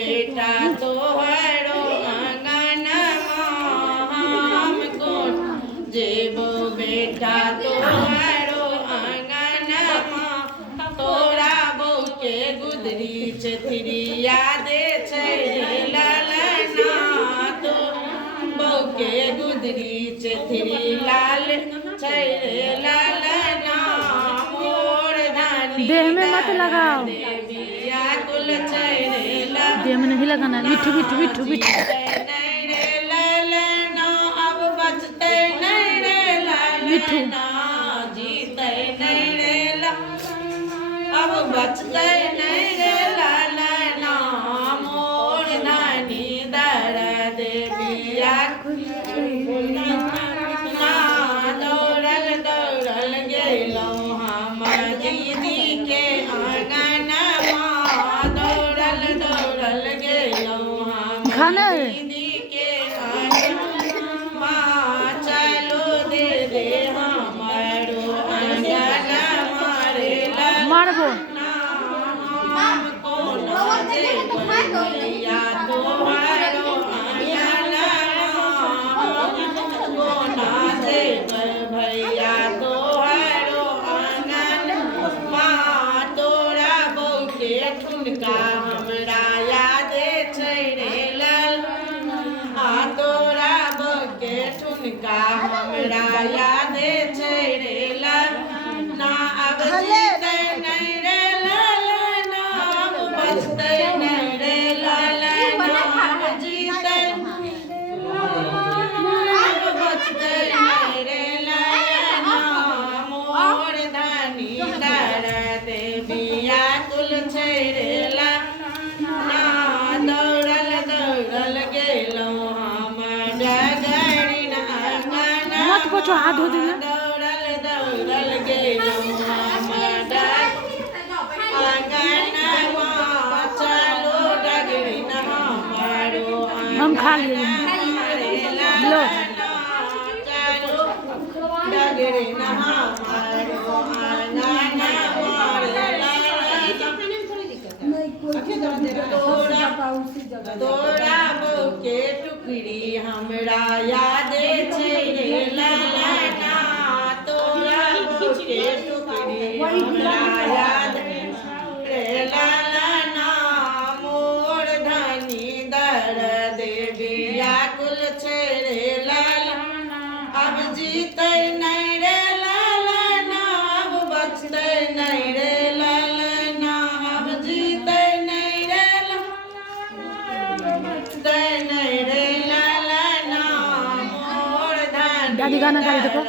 बेटा तोहरो अंगनमा हमको जेबो बेटा तोहरो अंगनमा तोरा बहू के गुदरी छथिरिया दे छै ललना तो बहू के गुदरी छथिरी लाल छै ललना मोर धानी देह में मत लगाओ, देविया कुल छै देह में नहीं लगाना। बिट्ठू बिट्ठू बिट्ठू बिट्ठू ललना अब बचते नहीं रे ललना जीते नहीं रे अब बचते नहीं रे ललना मोर धानी दर देविया ना दौड़ल दौड़ल गेलौं हम दीदी के आंगनमा दौड़ल दौड़ल गेलौं हम खाना है। दीदी के आंगनमा चलो दे दे हमारो आंगनमा रे मारबो हमको ना दे भैया तोहरो हमको ना दे भैया तोहरो आंगनमा तोरा बहू के ठुनका हमरा याद छै रे लल तोरा बहू के ठुनका हमरा याद छै रे लल ना अब जीते नहीं रे लल ना अब बचते नहीं रे लल ना अब जीते अब बचते नहीं रे लल ना मोर धानी दर देविया कुल छै रे ना दौड़ल दौड़ल गेलौं हम डगरी अंगना मत पूछो, हाथ धो देना। दौड़ल दौड़ल गेलौं हम अंगनवा चलो डगरी हमारो हम खा लिए लो। चलो डगरी हमारो तोरा बहू के टुकड़ी हमरा याद छै रे ललना तोरा बहू के टुकड़ी हमरा याद रे ललना मोर धनी दर देविया कुल छै रे ललना अब जीते नहीं रे ललना अब बचते नहीं रे ललना अब जीते नहीं रे बचते नहीं रे ललना मोर धनी दादी गाना गा रही देखो।